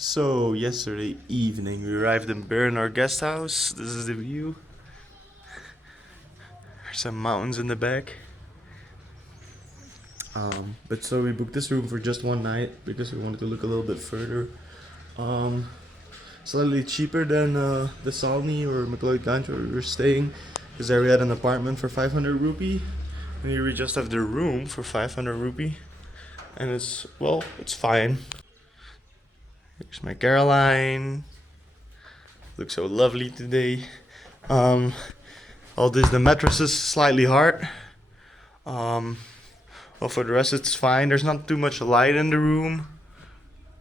So, yesterday evening we arrived in Bern, our guest house. This is the view. There's some mountains in the back. But so we booked this room for just one night because we wanted to look a little bit further. Um, Slightly cheaper than the Salni or McLeodganj where we were staying, because there we had an apartment for 500 rupee, and here we just have the room for 500 rupee, and it's fine. Here's my Caroline. Looks so lovely today. Um, all this, the mattress is slightly hard. Well, for the rest, it's fine. There's not too much light in the room,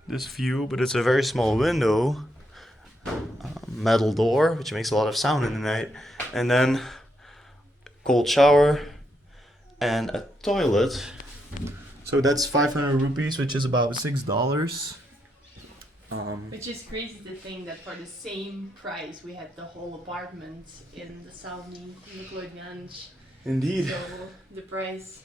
this view, but it's a very small window. Metal door, which makes a lot of sound in the night. And then cold shower and a toilet. So that's 500 rupees, which is about $6. Which is crazy to think that for the same price we had the whole apartment in the Saudi Lush. Indeed. So the price,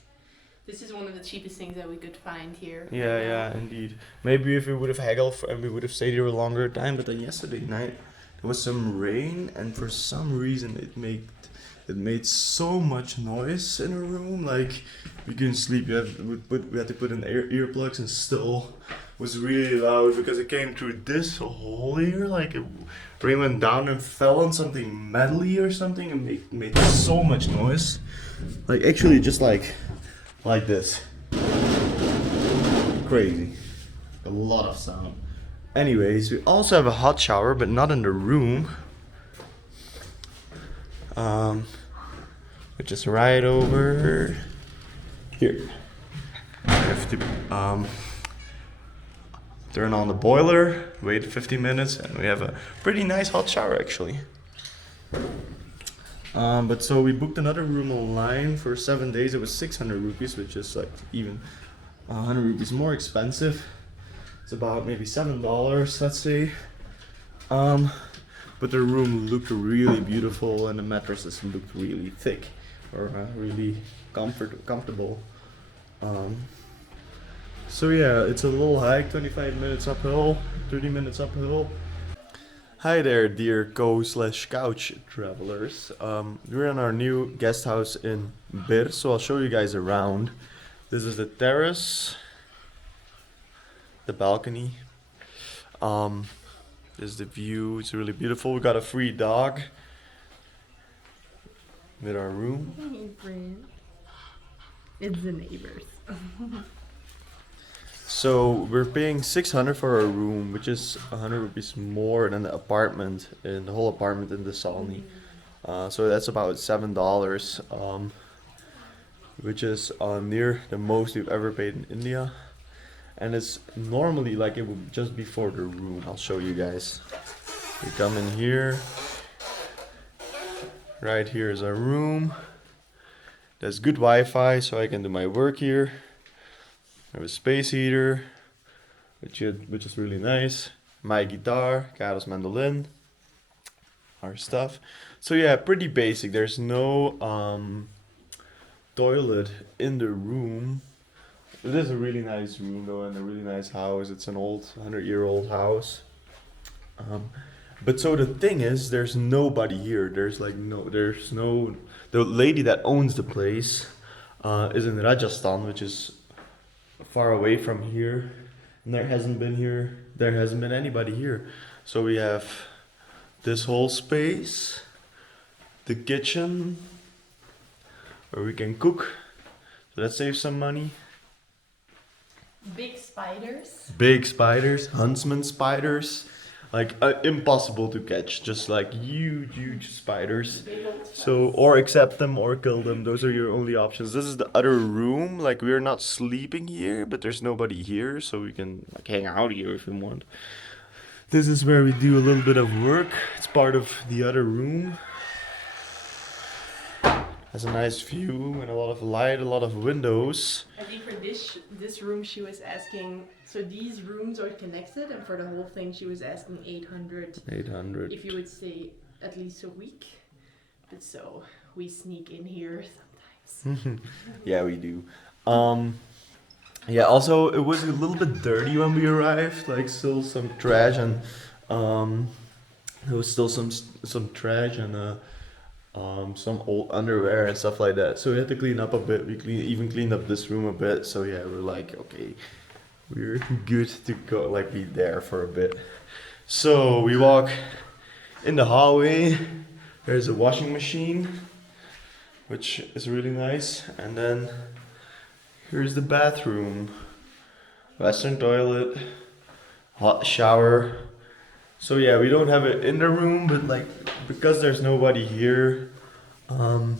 this is one of the cheapest things that we could find here. Yeah, indeed. Maybe if we would have haggled and we would have stayed here a longer time, but then yesterday night there was some rain, and for some reason it made so much noise in a room. Like we couldn't sleep. We had to put in earplugs, and still was really loud because it came through this hole here. Like rain went down and fell on something metally or something, and made so much noise. Like actually just like this. Crazy. A lot of sound. Anyways, we also have a hot shower, but not in the room. Which is right over here. I have to turn on the boiler, wait 15 minutes, and we have a pretty nice hot shower actually. But so we booked another room online for 7 days. It was 600 rupees, which is like even 100 rupees more expensive. It's about maybe $7, let's say. But the room looked really beautiful, and the mattresses looked really thick, or really comfortable. So yeah, it's a little hike, 25 minutes uphill, 30 minutes uphill. Hi there, dear co/couch travelers. We're in our new guest house in Bir, so I'll show you guys around. This is the terrace, the balcony. This is the view. It's really beautiful. We got a free dog with our room. Hey, friend. It's the neighbors. So we're paying 600 for our room, which is 100 rupees more than the apartment, in the whole apartment in the Salni. So that's about $7, which is near the most we've ever paid in India. And it's normally like it would just be for the room. I'll show you guys. We come in here. Right here is our room. There's good Wi-Fi, so I can do my work here. I have a space heater, which is really nice. My guitar, Caro's mandolin, our stuff. So yeah, pretty basic. There's no toilet in the room. It is a really nice room though, and a really nice house. It's an old 100-year-old house. But so the thing is, there's nobody here. There's no. The lady that owns the place is in Rajasthan, which is far away from here, and there hasn't been anybody here. So we have this whole space, the kitchen where we can cook, so that saves some money. Big spiders, Huntsman spiders, like impossible to catch, just like huge spiders. So or accept them or kill them, those are your only options. This is the other room. Like we're not sleeping here, but there's nobody here, so we can like hang out here if we want. This is where we do a little bit of work. It's part of the other room. Has a nice view and a lot of light, a lot of windows. I think for this room she was asking, so these rooms are connected, and for the whole thing she was asking 800. 800. If you would stay at least a week. But so we sneak in here sometimes. Yeah, we do. Yeah, also it was a little bit dirty when we arrived, like still some trash and um there was still some trash and some old underwear and stuff like that. So we had to clean up a bit. Even cleaned up this room a bit. So yeah, we're like, okay, we're good to go, like be there for a bit. So we walk in the hallway. There's a washing machine, which is really nice. And then here's the bathroom, Western toilet, hot shower. So yeah, we don't have it in the room, but like because there's nobody here, um,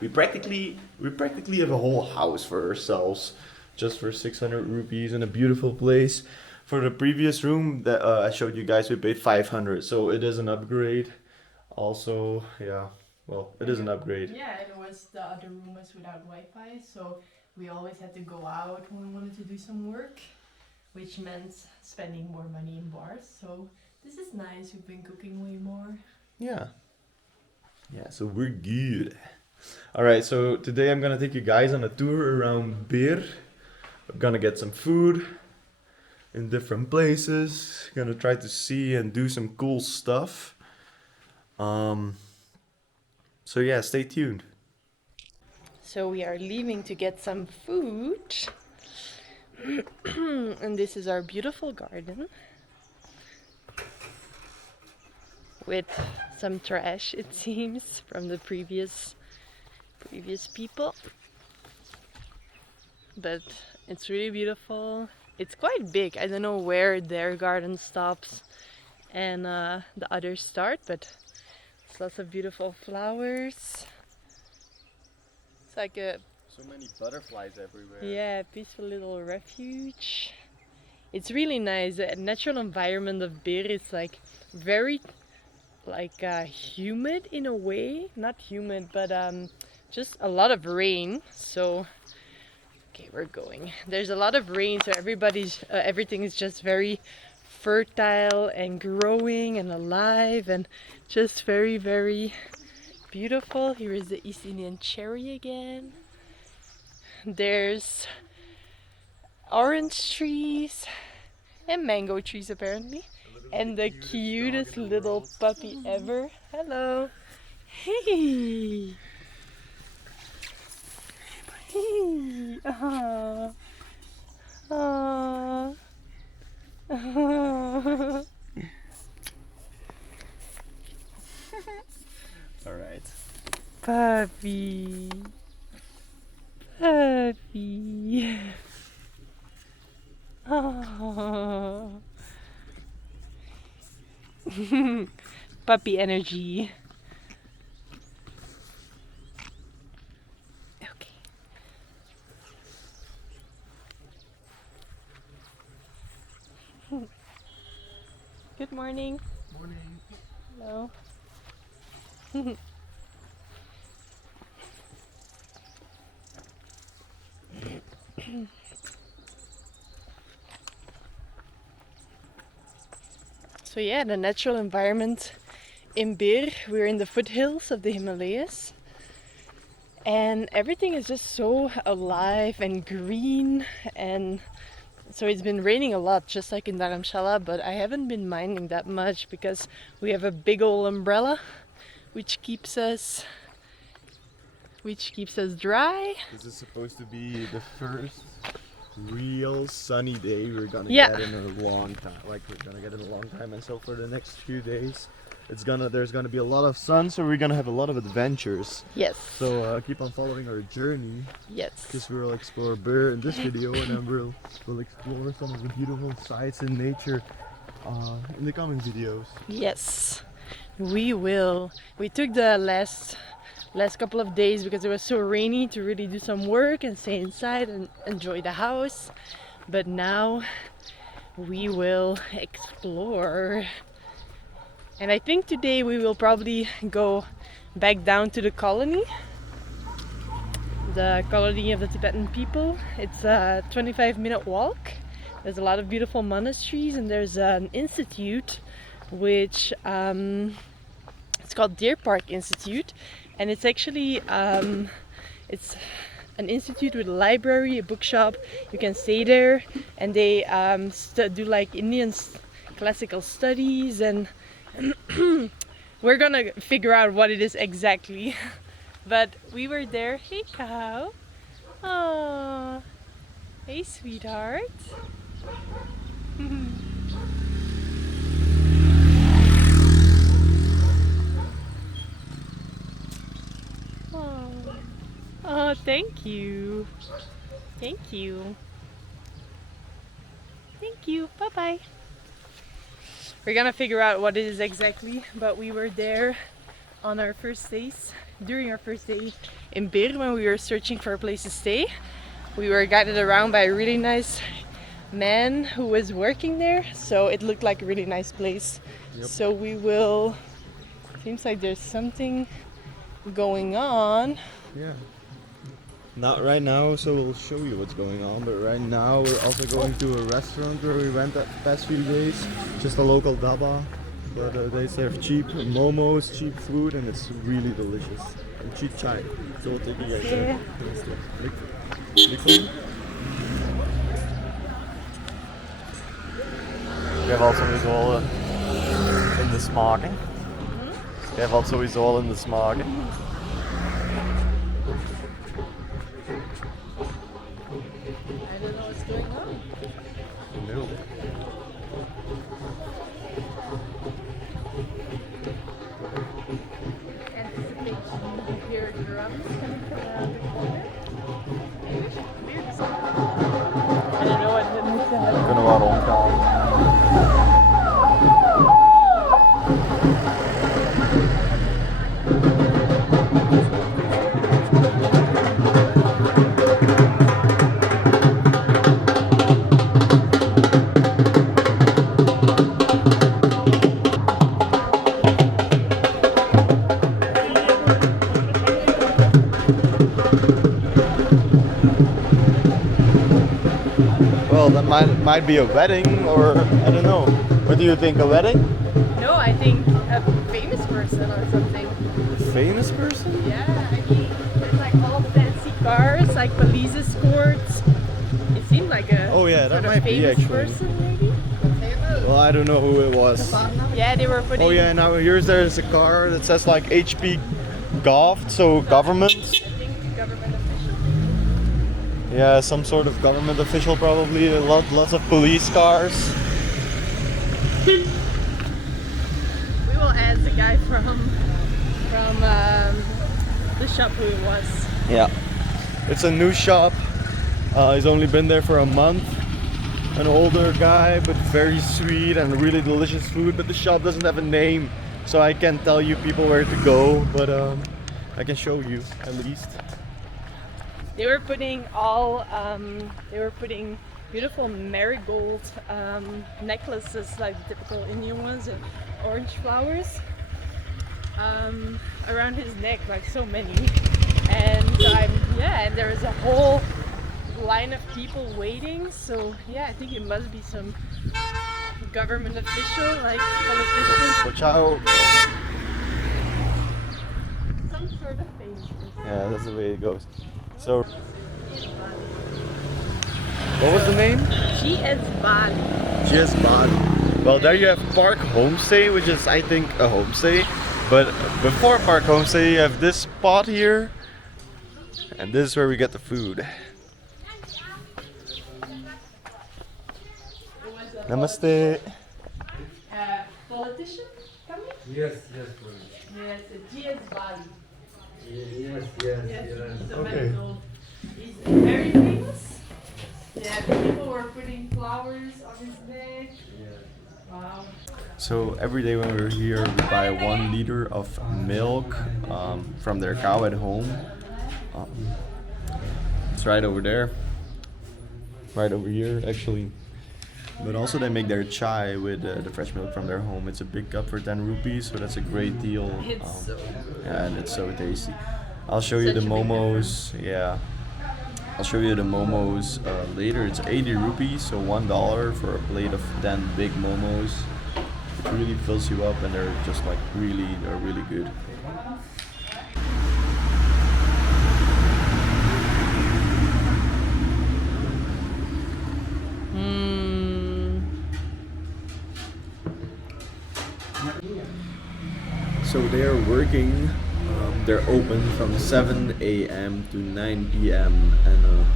we practically have a whole house for ourselves, just for 600 rupees in a beautiful place. For the previous room that I showed you guys, we paid 500, so it is an upgrade. Also, yeah, well, it is an upgrade. Yeah, it was the other room was without Wi-Fi, so we always had to go out when we wanted to do some work, which meant spending more money in bars. So this is nice. We've been cooking way more. Yeah. Yeah, so we're good. All right, so today I'm gonna take you guys on a tour around Bir. I'm gonna get some food in different places. Gonna try to see and do some cool stuff. Um, so yeah, stay tuned. So we are leaving to get some food. And this is our beautiful garden with some trash, it seems, from the previous people. But it's really beautiful. It's quite big. I don't know where their garden stops and the others start, but it's lots of beautiful flowers. It's like a So many butterflies everywhere. yeah, peaceful little refuge. It's really nice. The natural environment of Bir is like very like humid in a way. Not humid, but just a lot of rain. So okay, we're going. There's a lot of rain, so everything is just very fertile and growing and alive and just very, very beautiful. Here is the East Indian cherry again. There's orange trees and mango trees apparently. And the cutest little puppy ever. Hello. Hey. Hey. Aww. Aww. All right. Puppy. Puppy. Aww. Puppy energy. Okay. Good morning. Morning. Hello. So yeah, the natural environment in Bir, we're in the foothills of the Himalayas. And everything is just so alive and green, and so it's been raining a lot, just like in Dharamshala, but I haven't been minding that much because we have a big old umbrella which keeps us dry. This is supposed to be the first real sunny day we're gonna Yeah. get in a long time. Like we're gonna get in a long time, and so for the next few days, there's gonna be a lot of sun, so we're gonna have a lot of adventures. Yes. So keep on following our journey, Yes. because we'll explore Bir in this video, and then we'll explore some of the beautiful sights in nature in the coming videos. Yes. We will. We took the last couple of days because it was so rainy to really do some work and stay inside and enjoy the house. But now we will explore. And I think today we will probably go back down to the colony of the Tibetan people. It's a 25-minute walk. There's a lot of beautiful monasteries, and there's an institute which it's called Deer Park Institute, and it's actually it's an institute with a library, a bookshop. You can stay there, and they do like Indian classical studies, and we're gonna figure out what it is exactly. But we were there. Hey, cow. Oh, hey, sweetheart. Oh. Oh, thank you. Thank you. Thank you. Bye-bye. We're gonna figure out what it is exactly, but we were there on our first days, during our first day in Bir, when we were searching for a place to stay. We were guided around by a really nice man who was working there, so it looked like a really nice place. Yep. So we will... Seems like there's something going on. Yeah. Not right now, so we'll show you what's going on. But right now we're also going to a restaurant where we went the past few days. Just a local dhaba, but they serve cheap momos, cheap food, and it's really delicious. And cheap chai. So we'll take you guys there. Ik heb al sowieso in de smaken. Ik heb al sowieso in de smaken. I don't know what's going on. No. Anticipate you hear drums coming from around the corner. I don't know what it is. We kunnen wel rondgaan. Well, that might be a wedding, or I don't know. What do you think, a wedding? No, I think a famous person or something. Famous person? Yeah, I mean, there's like all fancy cars, like police escorts. It seemed like a Oh yeah, that sort of might be famous actually. person, maybe. Well, I don't know who it was. Yeah, they were putting. Oh yeah, now here's there's a car that says like HP Gov, so government. I think government official. Yeah, some sort of government official probably. Lots of police cars. We will ask the guy from the shop who it was. Yeah. It's a new shop. He's only been there for a month. An older guy, but very sweet and really delicious food. But the shop doesn't have a name, so I can't tell you people where to go. But I can show you at least. They were putting beautiful marigold necklaces, like the typical Indian ones, and orange flowers around his neck, like so many. And and there is a whole line of people waiting. So yeah, I think it must be some government official, like politician. Watch out. Some sort of famous person. Yeah, that's the way it goes. So, what was the name? GS Bali. GS Bali. Well, there you have Park Homestay, which is, I think, a homestay. But before Park Homestay, you have this spot here. And this is where we get the food. Namaste. Politician coming? Yes, please. Yes, GS Bali. Yes. So Okay. he's very famous. Yeah, people were putting flowers on his neck. Wow. So every day when we're here, we buy 1 liter of milk from their cow at home. It's right over there. Right over here, actually. But also they make their chai with the fresh milk from their home. It's a big cup for 10 rupees, so that's a great deal. It's so Yeah, and it's so tasty. I'll show you the Such a big momos. Yeah, I'll show you the momos later. It's 80 rupees, so $1 for a plate of 10 big momos. It really fills you up, and they're just like they're really good. So they're working. They're open from 7 a.m. to 9 p.m. and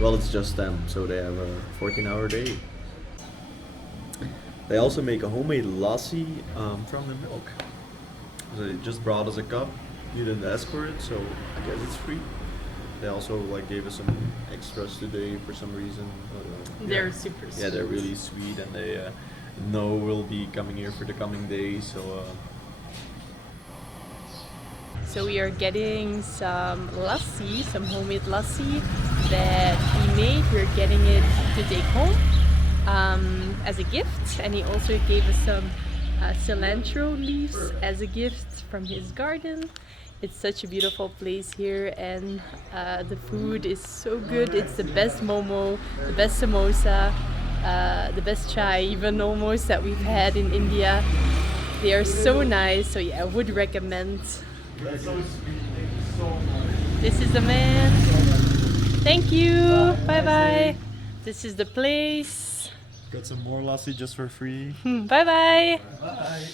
well, it's just them, so they have a 14-hour day. They also make a homemade lassi from the milk. So they just brought us a cup. You didn't ask for it, so I guess it's free. They also like gave us some extras today for some reason. They're super sweet. Yeah, they're really sweet, and they know we'll be coming here for the coming days. So we are getting some lassi, some homemade lassi that he made. We're getting it to take home as a gift, and he also gave us some cilantro leaves as a gift from his garden. It's such a beautiful place here, and the food is so good. It's the best momo, the best samosa, the best chai, even almost that we've had in India. They are so nice, so yeah, I would recommend. This is the man. Thank you. Bye bye. This is the place. Got some more lassi just for free. Bye bye. Bye.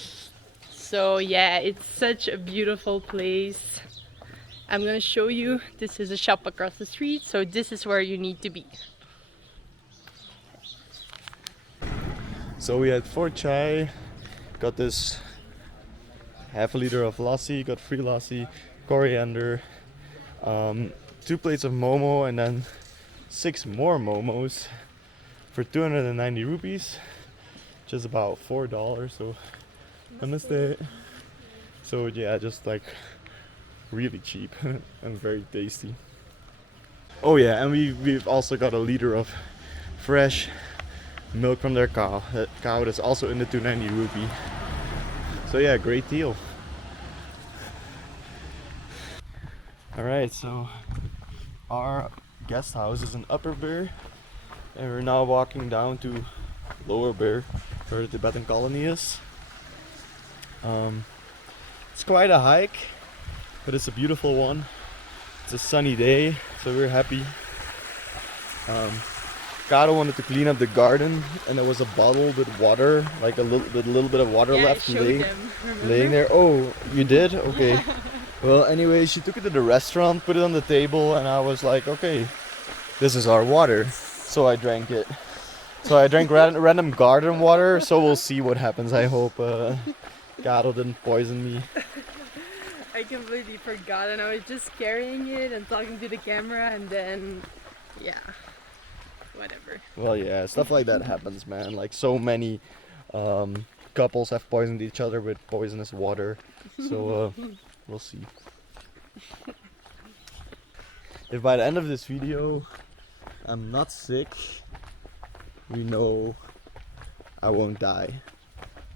So yeah, it's such a beautiful place. I'm gonna show you. This is a shop across the street, so this is where you need to be. So we had 4 chai, got this half a liter of lassi, got free lassi, coriander, 2 plates of momo, and then 6 more momos for 290 rupees, which is about $4. So namaste. So yeah, just like really cheap and very tasty. Oh yeah, and we've also got a liter of fresh milk from their cow. That cow that's also in the 290 rupee. So yeah, great deal. Alright, so our guest house is in Upper Bear, and we're now walking down to Lower Bear, where the Tibetan colony is. It's quite a hike, but it's a beautiful one. It's a sunny day, so we're happy. Caro wanted to clean up the garden, and there was a bottle with water, like a little bit of water left laying there. Oh, you did? Okay. Well, anyway, she took it to the restaurant, put it on the table, and I was like, okay, this is our water. So I drank it. So I drank random garden water, so we'll see what happens. I hope Caro didn't poison me. I completely forgot, and I was just carrying it and talking to the camera, and then, yeah, whatever. Well, yeah, stuff like that happens, man. Like so many couples have poisoned each other with poisonous water. So we'll see. If by the end of this video I'm not sick, we know I won't die.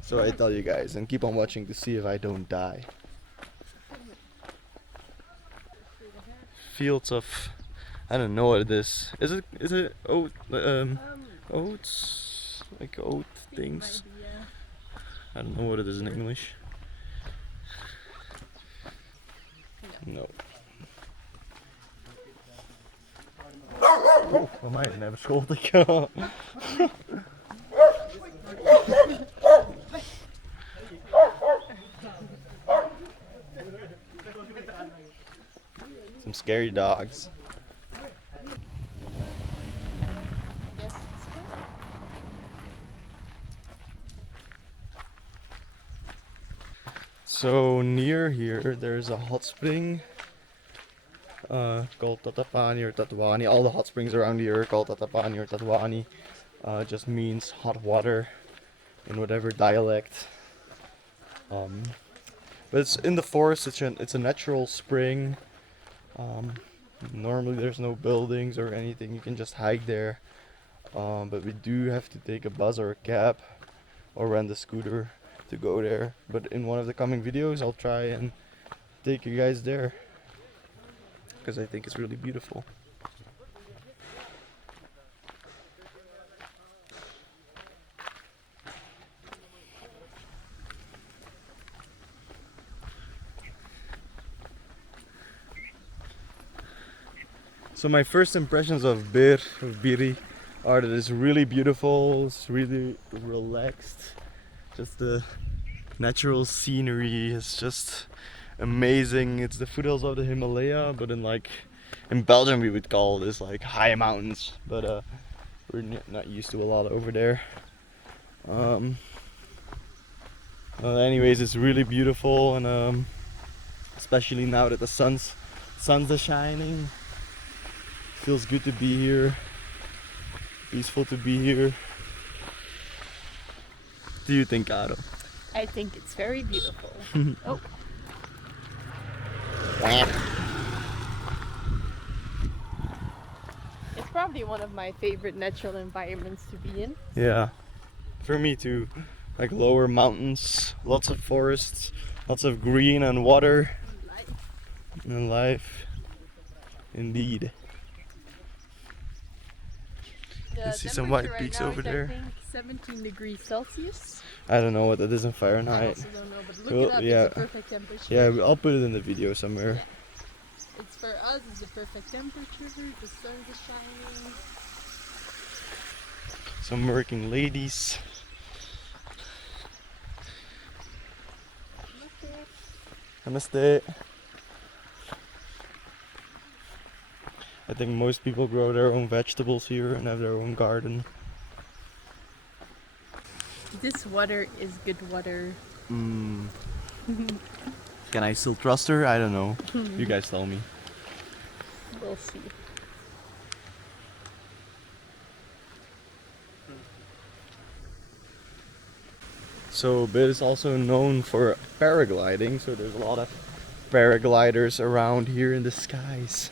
So I tell you guys, and keep on watching to see if I don't die. Fields of, I don't know what it is. Is it oat, oats, like oat things? I don't know what it is in English. No. Oh, van mij is even schuldig. Some scary dogs. So near here there's a hot spring called Tatapani or Tatwani. All the hot springs around here are called Tatapani or Tatwani. Just means hot water in whatever dialect. But it's in the forest. It's a natural spring. Normally there's no buildings or anything. You can just hike there. But we do have to take a bus or a cab or rent a scooter to go there. But in one of the coming videos I'll try and take you guys there, because I think it's really beautiful. So my first impressions of Biri, are that it's really beautiful, it's really relaxed. Just the natural scenery is just amazing. It's the foothills of the Himalaya, but in Belgium we would call this like high mountains, but we're not used to a lot over there. Anyways, it's really beautiful, and especially now that the sun's are shining, feels good to be here. Peaceful to be here. What do you think, Caro? I think it's very beautiful. Oh. It's probably one of my favorite natural environments to be in. Yeah, for me too. Like lower mountains, lots of forests, lots of green and water and life. Indeed. The I see some temperature white peaks now over is, there. I think 17 degrees Celsius. I don't know what that is in I Fahrenheit. also don't know, but look Well, it up. yeah. It's the perfect temperature. Yeah, I'll put it in the video somewhere. It's for us. It's the perfect temperature. The sun is shining. Some working ladies. Namaste. I think most people grow their own vegetables here and have their own garden. This water is good water. Can I still trust her? I don't know. You guys tell me. We'll see. So Bit is also known for paragliding, so there's a lot of paragliders around here in the skies.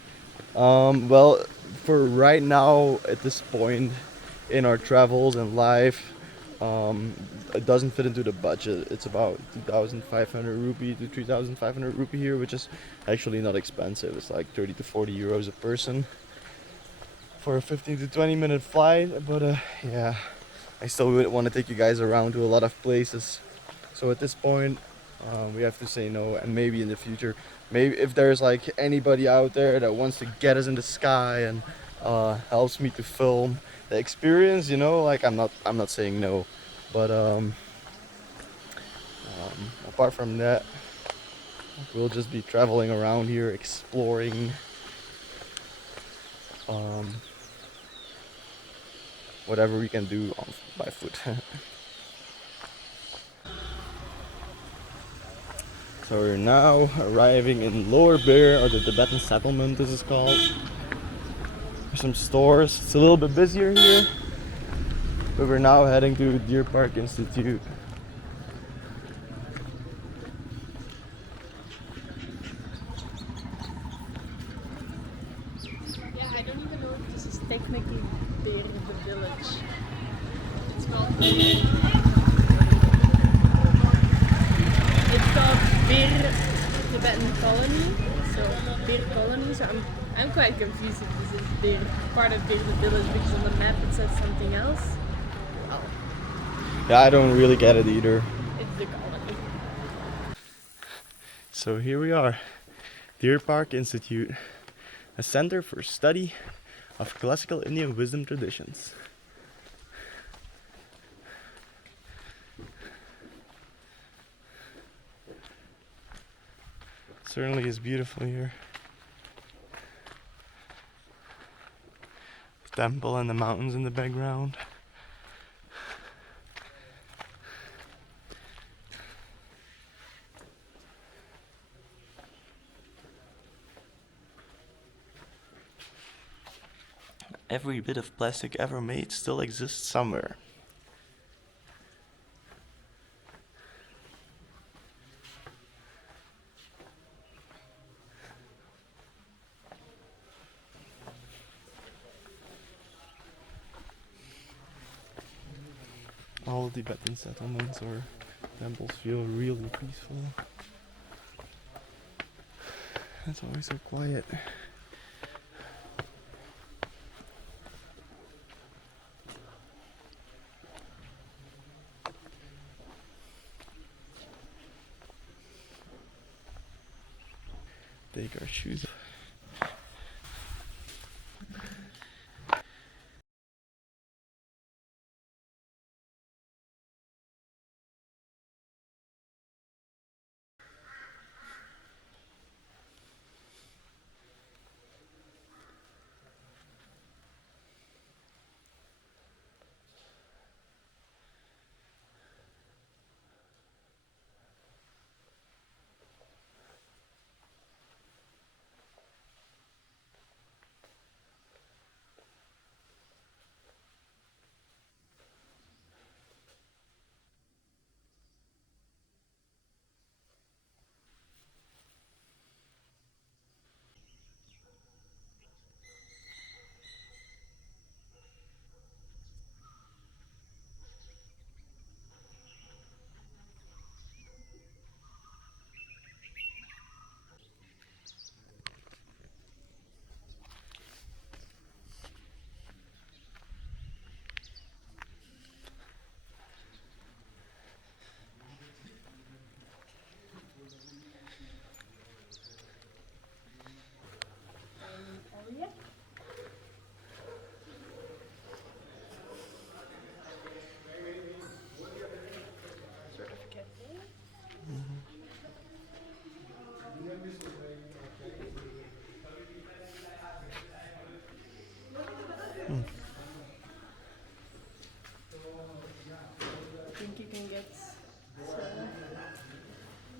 Well, for right now, at this point in our travels and life, it doesn't fit into the budget. It's about 2,500 rupee to 3,500 rupee here, which is actually not expensive. It's like 30 to 40 euros a person for a 15 to 20 minute flight. But yeah, I still would want to take you guys around to a lot of places. So at this point, we have to say no, and maybe in the future, maybe if there's like anybody out there that wants to get us in the sky and helps me to film the experience, you know, like I'm not saying no, but apart from that, we'll just be traveling around here, exploring, whatever we can do by foot. So we're now arriving in Lower Bear, or the Tibetan settlement this is called. There's some stores. It's a little bit busier here, but we're now heading to Deer Park Institute. Yeah, I don't even know if this is technically Beer the village. It's called Beer Tibetan colony. So Beer colony. So I'm quite confused if this is Beer part of Beer the village because on the map it says something else. Oh, Yeah, I don't really get it either. it's the colony. So here we are, Deer Park Institute, a center for study of classical Indian wisdom traditions. Certainly is beautiful here. The temple and the mountains in the background. Every bit of plastic ever made still exists somewhere. All the Tibetan settlements or temples feel really peaceful. It's always so quiet. Take our shoes off.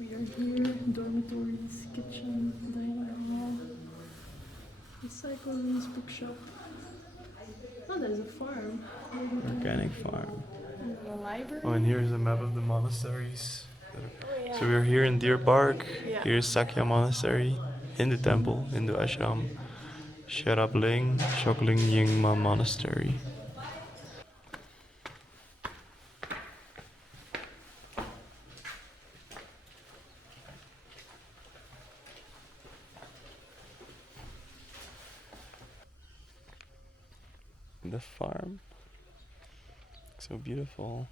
We are here, dormitories, kitchen, dining hall, recycle rooms, bookshop. Oh, there's a farm. Organic farm. And a library. Oh, and here's a map of the monasteries. yeah. So we're here in Deer Park. Yeah. Here's Sakya Monastery, Hindu temple, Hindu ashram. Sherabling, Shokling Yingma Monastery. The farm. So beautiful.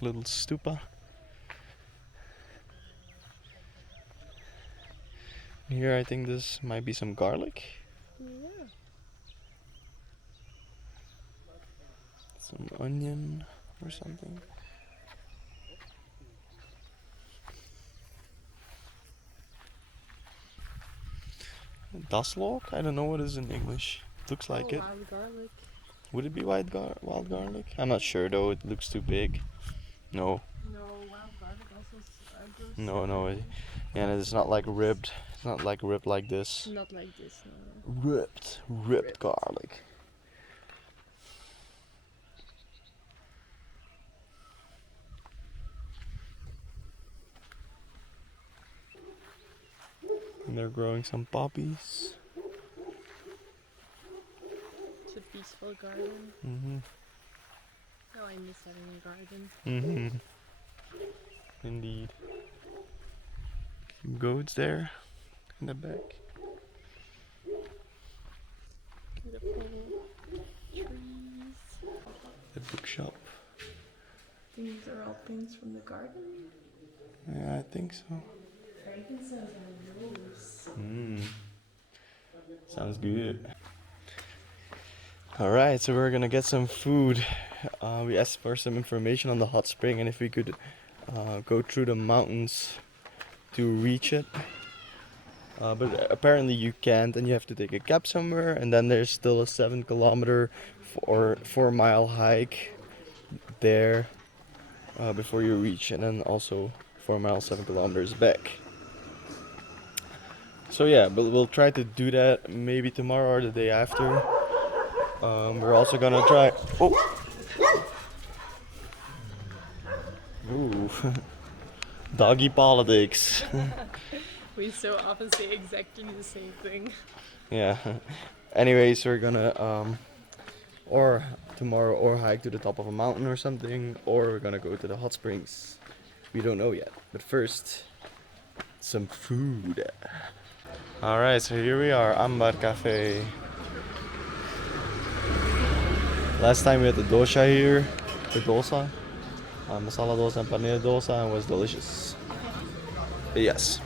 Little stupa. Here I think this might be some garlic. Yeah. Some onion or something. Daslok? I don't know what it is in English. Looks like it. Wild garlic. Would it be wild garlic? I'm not sure though, it looks too big. No. No, wild garlic also grows. No. And it's not like ribbed. It's not like ribbed like this. Not like this, no. Ribbed garlic. And they're growing some poppies. It's a peaceful garden. Oh, I miss having a garden. Indeed. Goats there in the back. Beautiful trees. The bookshop. These are all things from the garden. Yeah, I think so. Frankincense and rose. Sounds good. Alright, so we're gonna get some food. We asked for some information on the hot spring and if we could go through the mountains to reach it. But apparently you can't, and you have to take a cab somewhere, and then there's still a 7-kilometer or 4-mile hike there before you reach, and then also 4 miles, 7 kilometers back. So yeah, but we'll try to do that maybe tomorrow or the day after. We're also gonna try. Oh. Ooh. Doggy politics. We so often say exactly the same thing. Yeah. Anyways, we're gonna or tomorrow or hike to the top of a mountain or something, or we're gonna go to the hot springs. We don't know yet. But first, some food. Alright, so here we are, Ambar Cafe. Last time we had the dosa here, masala dosa and paneer dosa, and it was delicious. Yes.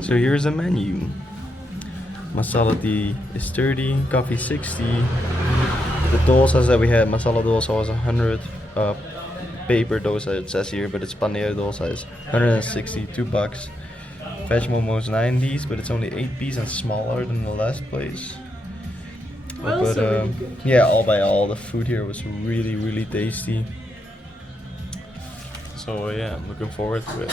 So here's a menu. Masala tea is 30, coffee 60. The dosas that we had, masala dosa was 100. Paper dosa it says here, but it's paneer dosa is 160, $2. Veg momos 90s, but it's only 8 pieces and smaller than the last place. But really good. yeah, all by all, the food here was really, really tasty. So yeah, I'm looking forward to it.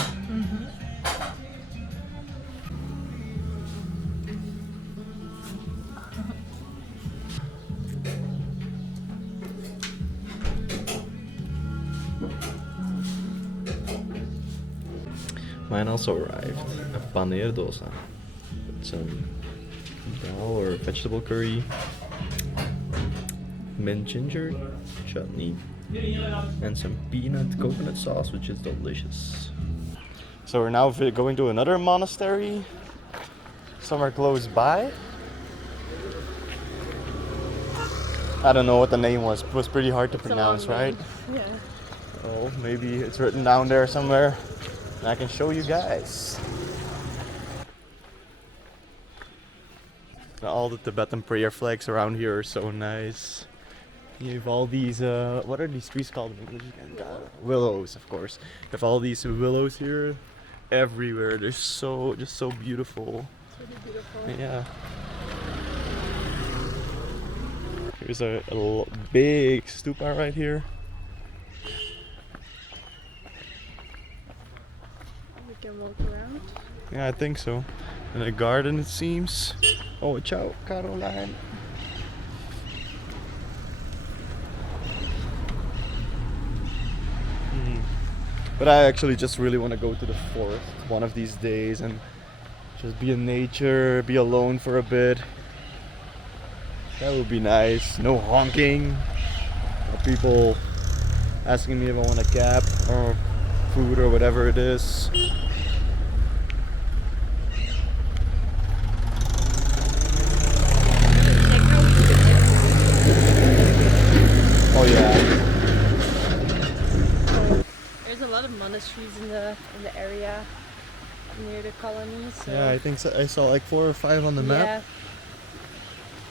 Mine also arrived, a paneer dosa with some dal or vegetable curry, mint ginger chutney, and some peanut coconut sauce, which is delicious. So we're now going to another monastery, somewhere close by. I don't know what the name was. It was pretty hard to pronounce, right? Yeah. Oh, maybe it's written down there somewhere. And I can show you guys. All the Tibetan prayer flags around here are so nice. You have all these, what are these trees called in English again? Willows, of course. You have all these willows here everywhere. They're just so beautiful. It's really beautiful. Yeah. Here's a big stupa right here. We can walk around. Yeah, I think so. And a garden, it seems. Oh, ciao, Caroline. But I actually just really want to go to the forest one of these days and just be in nature, be alone for a bit. That would be nice. No honking. Or people asking me if I want a cab or food or whatever it is. Oh yeah. There's a lot of monasteries in the area near the colony. So Yeah, I think so. I saw like 4 or 5 on the map.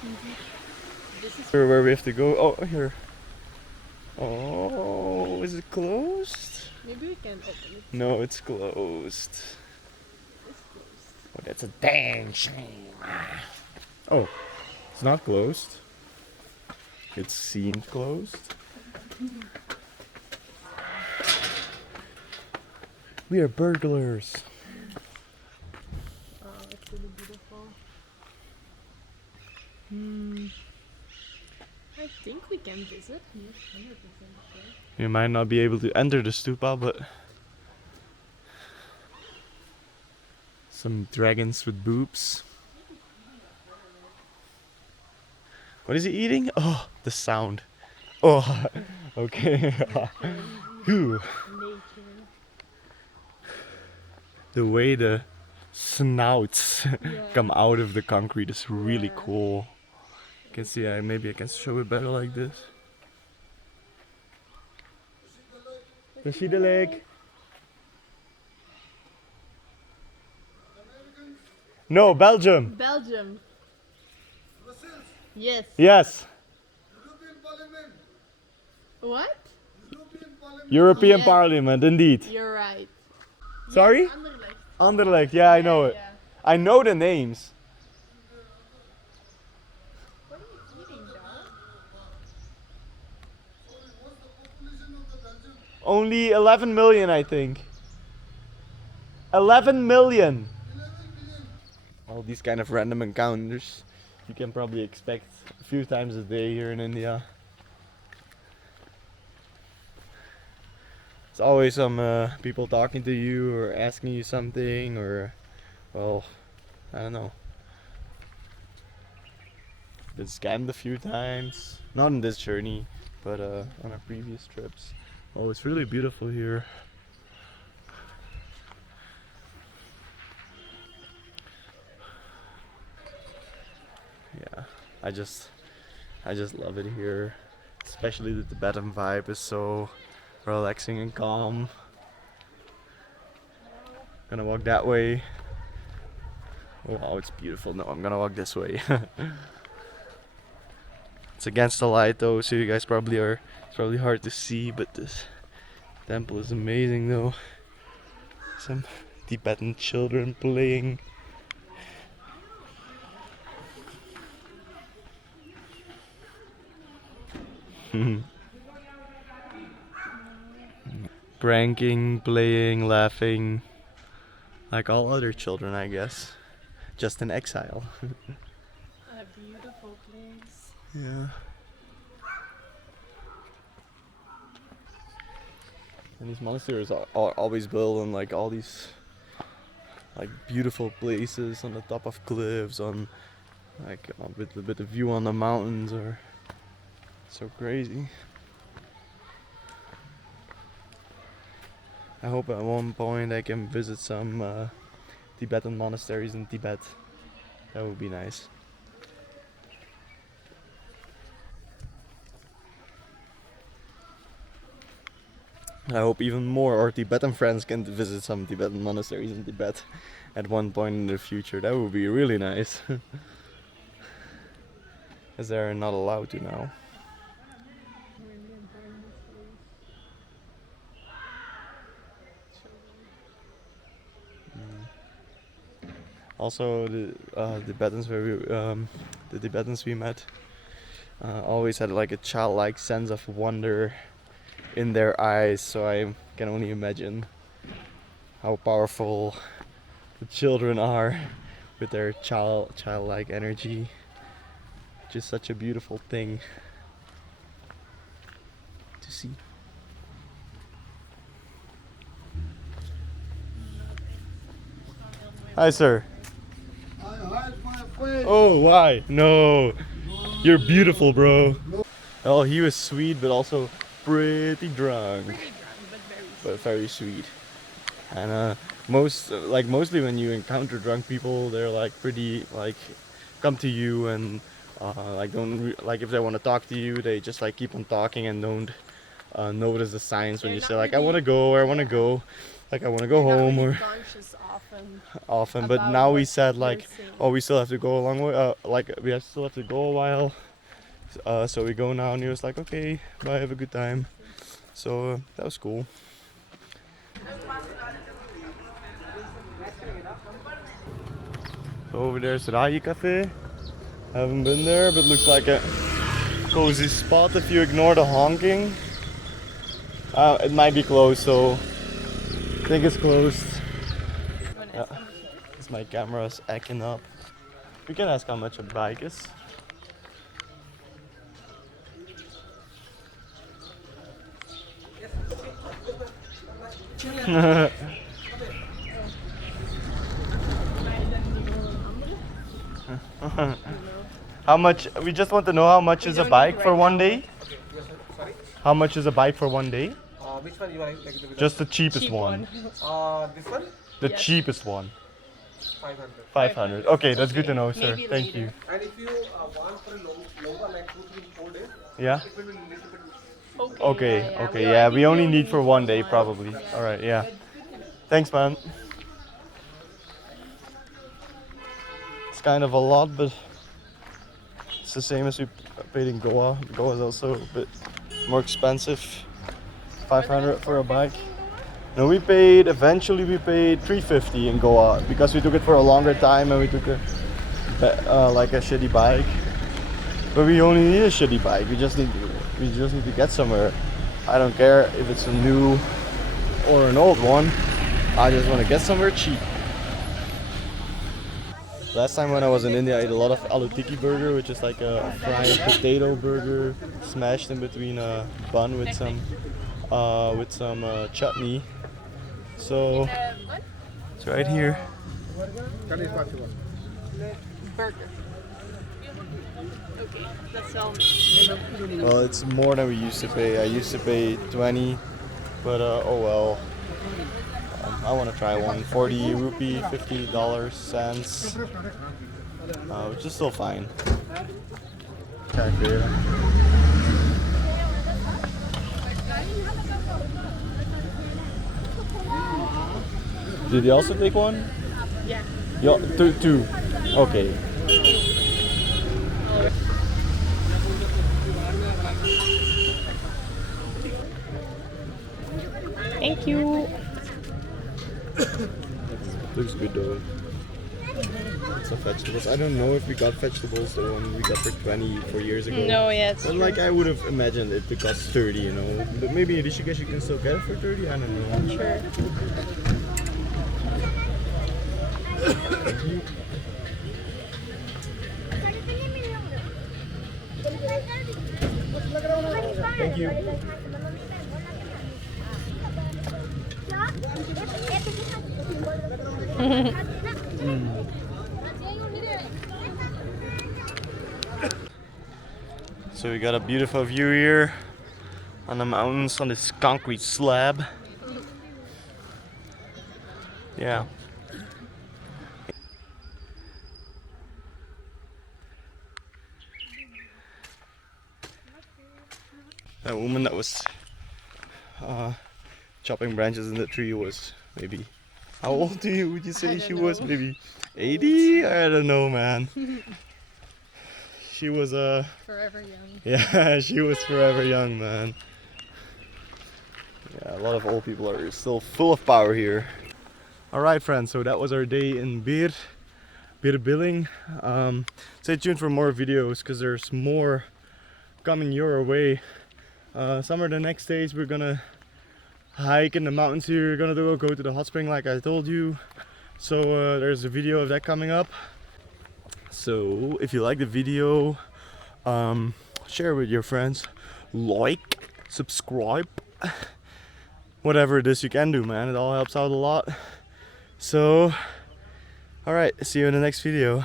yeah. This is Where we have to go. Oh, here. Oh, is it closed? maybe we can open it. No, it's closed. It's closed. Oh, that's a dang shame. Oh, it's not closed. It seemed closed. We are burglars. Oh, it's really beautiful. I think we can visit. I'm not 100% sure. You might not be able to enter the stupa, but some dragons with boobs. What is he eating? Oh, the sound. Oh, okay. Whew. Nature. The way the snouts Yeah. come out of the concrete is really Yeah. cool. You can see, maybe I can show it better like this. The see the lake. No, Belgium. Belgium. Yes. Yes, What? European Yes. Parliament, indeed. You're right. Sorry? Yes, Anderlecht. Anderlecht, yeah, I know it. Yeah. I know the names. What are you eating, dog? Only 11 million, I think. 11 million. All these kind of random encounters you can probably expect a few times a day here in India. It's always some people talking to you or asking you something, or, well, I don't know. Been scammed a few times. Not on this journey, but on our previous trips. Oh, it's really beautiful here. Yeah, I just love it here. Especially the Tibetan vibe is so relaxing and calm. Gonna walk that way. Wow, it's beautiful. No, I'm gonna walk this way. It's against the light though, so you guys probably are. It's probably hard to see, but this temple is amazing though. Some Tibetan children playing. Pranking, playing, laughing, like all other children, I guess. Just in exile. A beautiful place. Yeah. And these monasteries are always built on like all these like beautiful places on the top of cliffs, on like with a bit of view on the mountains, or so crazy. I hope at one point I can visit some Tibetan monasteries in Tibet. That would be nice. I hope even more our Tibetan friends can visit some Tibetan monasteries in Tibet at one point in the future. That would be really nice. As they're not allowed to now. Also, the Tibetans the Tibetans we met always had like a childlike sense of wonder in their eyes, so I can only imagine how powerful the children are with their childlike energy. Just such a beautiful thing to see. Hi, sir. I hide my face. Oh, why? No. You're beautiful, bro. Oh, he was sweet, but also pretty drunk. But very sweet. And mostly when you encounter drunk people, they're like pretty like come to you and like like if they want to talk to you, they just like keep on talking and don't notice the signs when you say like I want to go or I want to go, like I want to go home or often. But now we said like, oh, we still have to go a long way. Like still have to go a while. So we go now, and he was like, okay, bye, have a good time. So that was cool. So over there's Rai Cafe. Haven't been there, but looks like a cozy spot if you ignore the honking. It might be closed, so I think it's closed. Yeah, because my camera's acting up. We can ask how much a bike is. How much? We just want to know how much is a bike for one day? Sorry? How much is a bike for one day? Which one you want? Like Just the cheapest Cheap one. this one? The Yes. cheapest one. 500. 500. Okay, that's good to know, sir. Maybe Thank later. you. And if you want for a longer, like 2, 3, 4 days, Yeah? it will be a little bit. Okay, okay, yeah, we only need for one day probably. Alright, yeah. Thanks, man. It's kind of a lot, but it's the same as we paid in Goa. Goa is also a bit more expensive. 500 for a bike. No, eventually we paid 350 in Goa because we took it for a longer time and we took like a shitty bike. But we only need a shitty bike. We just need to get somewhere. I don't care if it's a new or an old one. I just want to get somewhere cheap. Last time when I was in India, I ate a lot of aloo tikki burger, which is like a fried potato burger smashed in between a bun with some chutney. So it's right here. That is what you want. Burger. Okay, that sounds. Well, it's more than we used to pay. I used to pay 20, but oh well. I want to try one. 40 rupee, $50 cents, which is still fine. Cafe. Did you also take one? Yeah. Two. Okay. Thank you. Looks good though. Lots of vegetables. I don't know if we got vegetables the one we got for 20 4 years ago. No, yeah, it's But true. like I would have imagined it to cost 30, you know. But maybe in Rishikesh you can still get it for 30. I don't know. Sure. Thank you. So we got a beautiful view here on the mountains on this concrete slab. Yeah. That woman that was chopping branches in the tree was maybe, how old would you say she was? Maybe 80? I don't know, man. She was Forever young. yeah, she was forever young, man. Yeah, a lot of old people are still full of power here. Alright friends, so that was our day in Bir Billing. Stay tuned for more videos because there's more coming your way. Some of the next days we're gonna hike in the mountains here. We're gonna go to the hot spring like I told you. So there's a video of that coming up. So if you like the video, share with your friends, like, subscribe, whatever it is you can do, man. It all helps out a lot. So, alright, see you in the next video.